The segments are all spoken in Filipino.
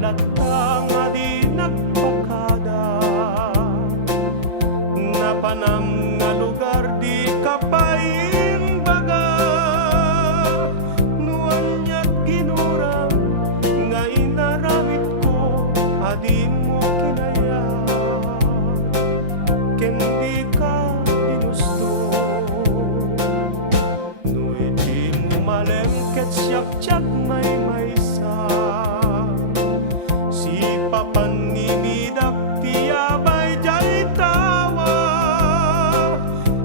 latta nga di nagpakada. Napanam nga lugar di kapay imbaga. Nuan niya't ginuram nga inaramid ko adi mo kinaya. Ken di ka ginusto no iti mo malem ket siak may maysa. Si papanimidak ti abay jay tawa.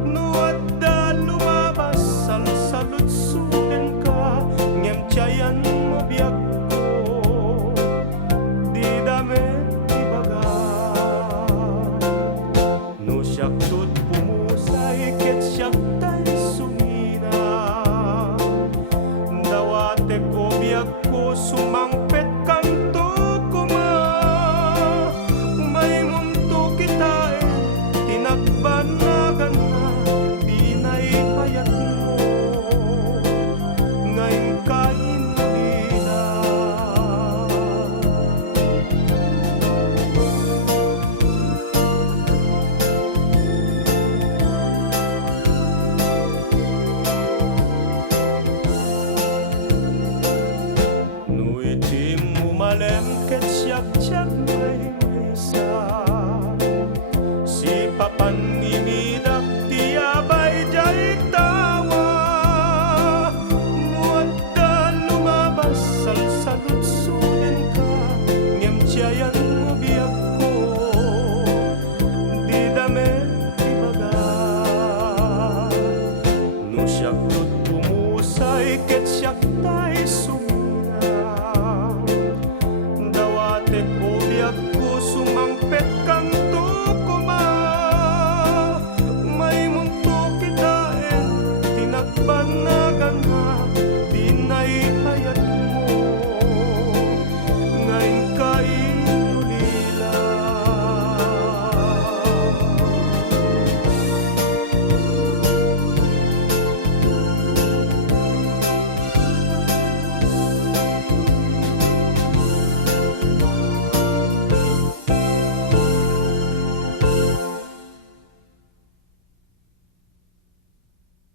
Nuat da lumabas salsalutsuden ka ngem tiyayan mo biagko di damit ibaga. No siakto't pumusay ket siak tay sumina. Dawatek O biagko Sumangpet kanto kuma. May munto kita tinakbanagan na inay-ayat mo ngayon kain na. No iti mo malem ket siak may maysa. Si papanimidak ti abay jay tawa. Muat da lumabas salsalutsuden ka ngem tiyayan mo biagko di damit ibaga. No siakto't pumusay ket siak tay sumina. Dawatek O biagko Sumangpet